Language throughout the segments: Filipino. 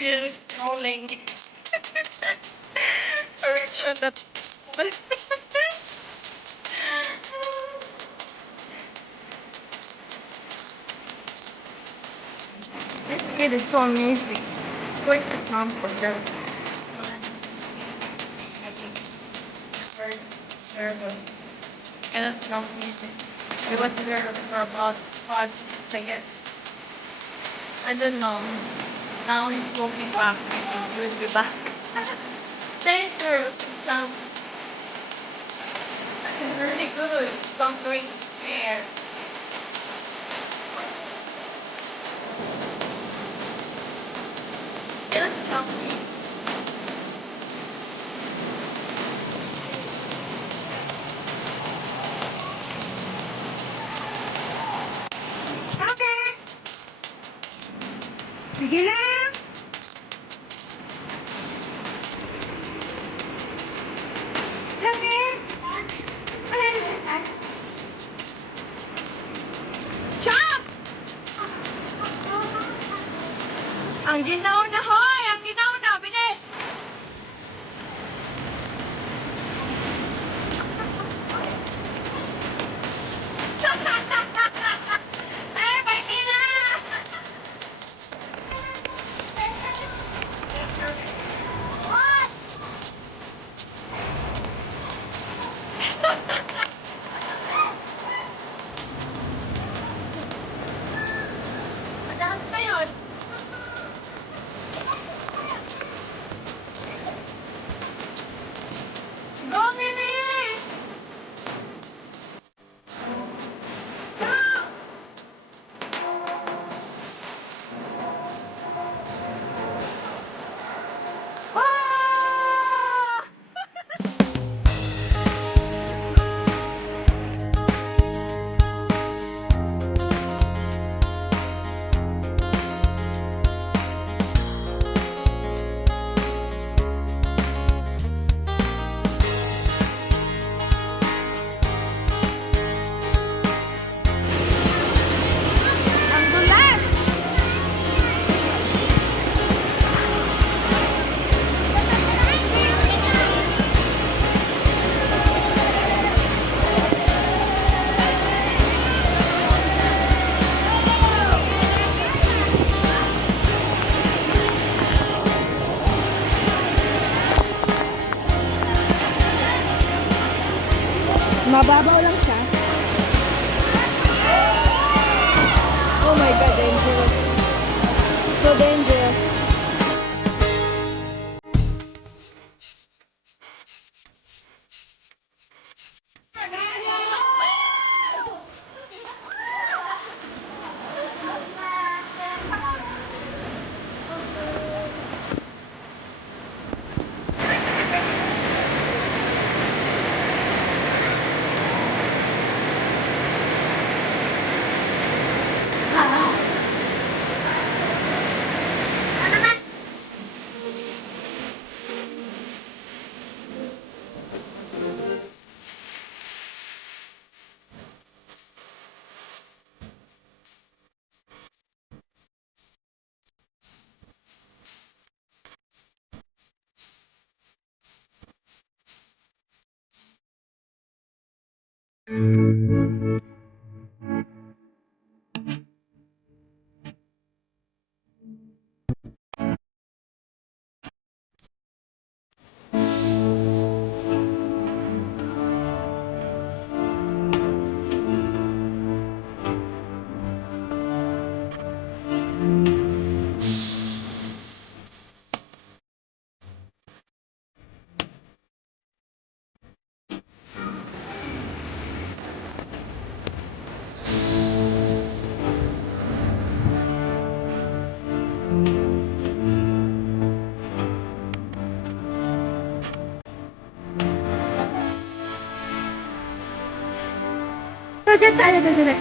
You're trolling. Richard, that. This kid is so amazing. It's going to come for them. I think first there was kind of Trump music. It was there for about 5 minutes, I guess. I don't know. Now he's walking back. He will be back. Later, some. It's really good. Conquering despair. Just help me. Okay. Sige na. Okay. Chop! Ang ginaw na hoy! Ang ginaw na! Bilis! Eh, pati na! What? Madalas pa yun. Go, bilis! Go! Ah! Ang dulas! Mababaw lang siya. Oh my God, dangerous. So dangerous. Diyan tayo, diyan.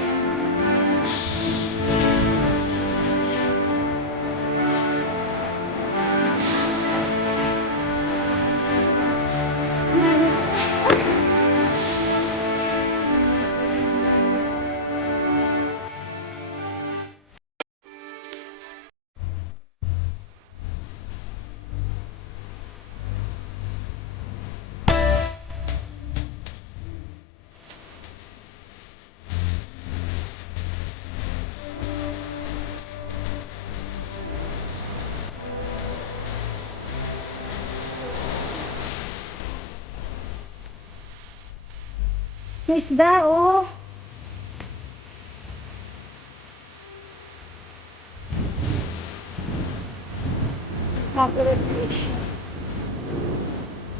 May isda, oh. Mackerel fish.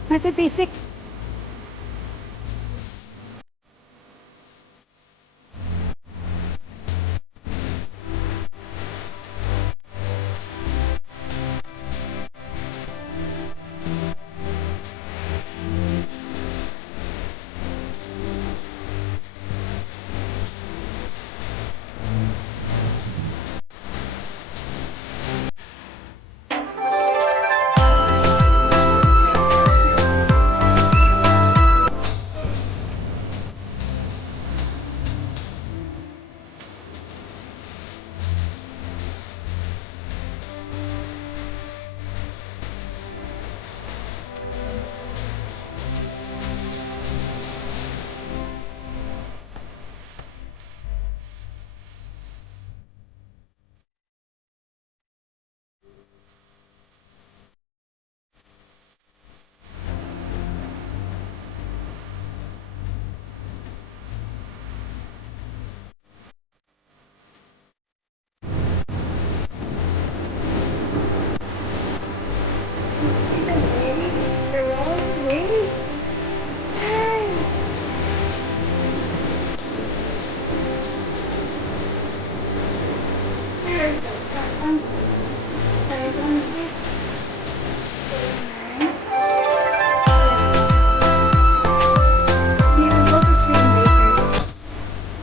Matitisik.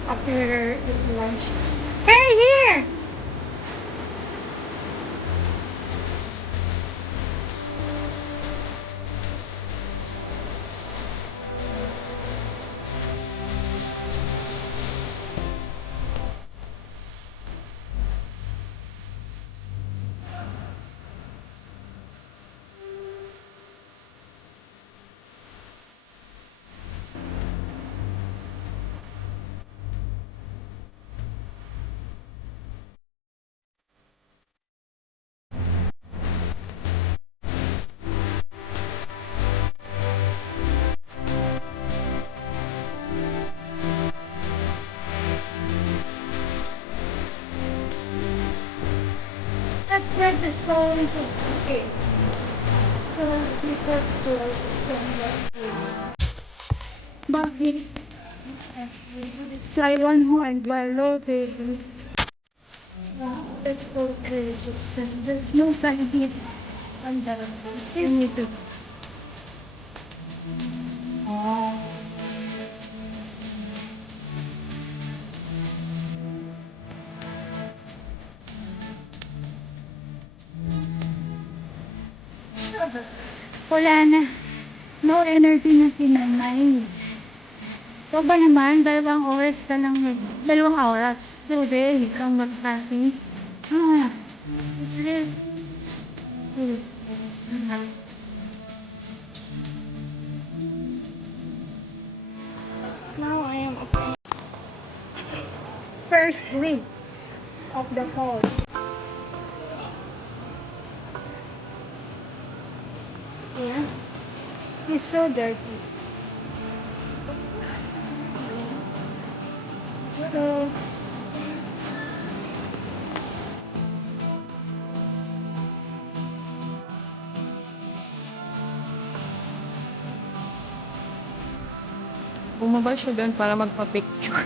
After lunch. Hey, here! That bread is going so okay. So we got to Bakit? Taiwan ho and Valo, baby. Let's go to there's no sign here on the you need to. Wala na. No energy na si nanay. So ba naman, dalawang oras. Today, kang mag-tracking. Ah, this is now I am at first glimpse of the falls. Yeah, it's so dirty. So, Bumaba siya doon para magpa-picture.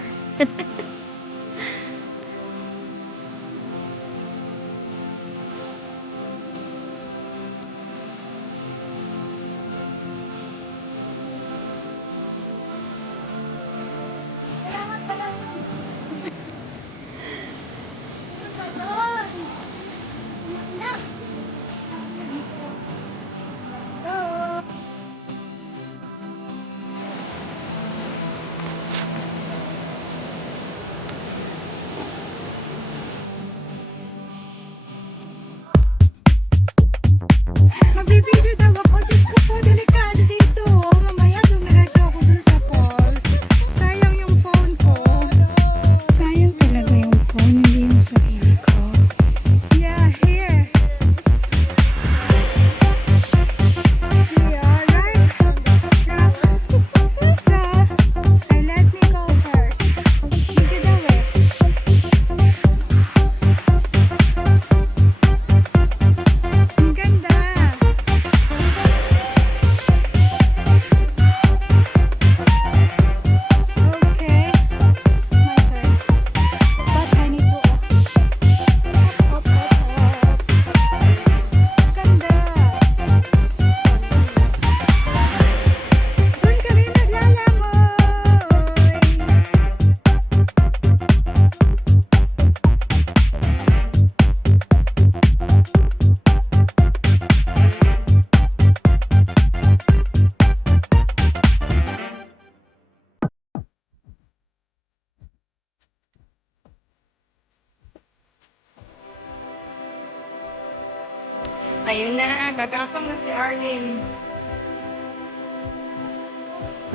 Si Arlene.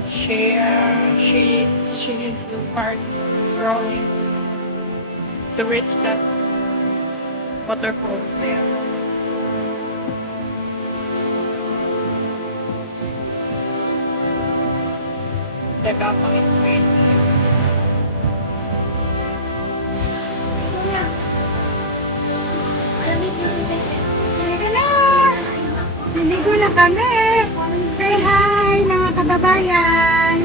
She needs to start growing to reach that waterfalls there. The Kapang is green. Halika na! Naligo na kami! Say hi, mga kababayan!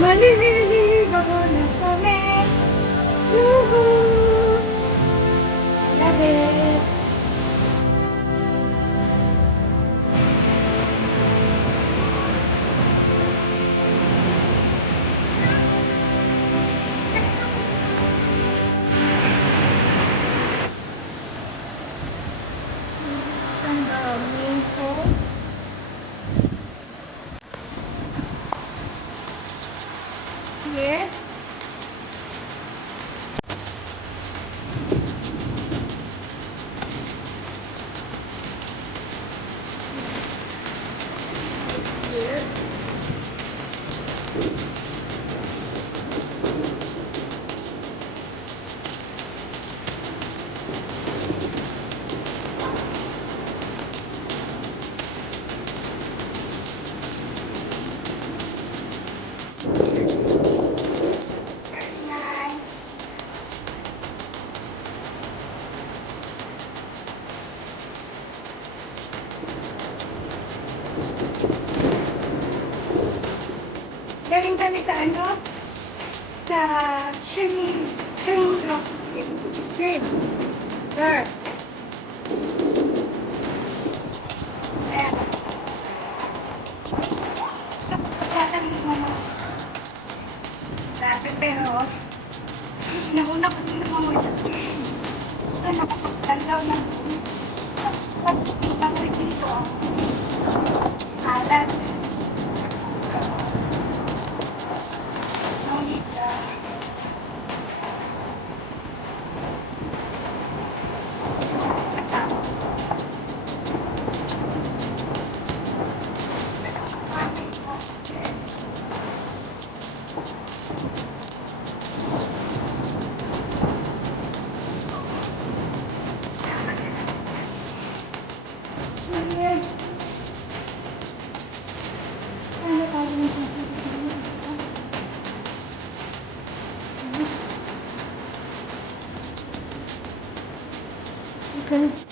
Maliligo na kami! Woohoo! Love it! Ang dami ko. Here. Here. Galing kami sa ano? Sa swimming club. Street. There. Ayan. Sasabi mo mo. Grabe pero nauna ko din naman sa street. Ano ko pagdalaw ng pag-ibig dito. Alat. Okay.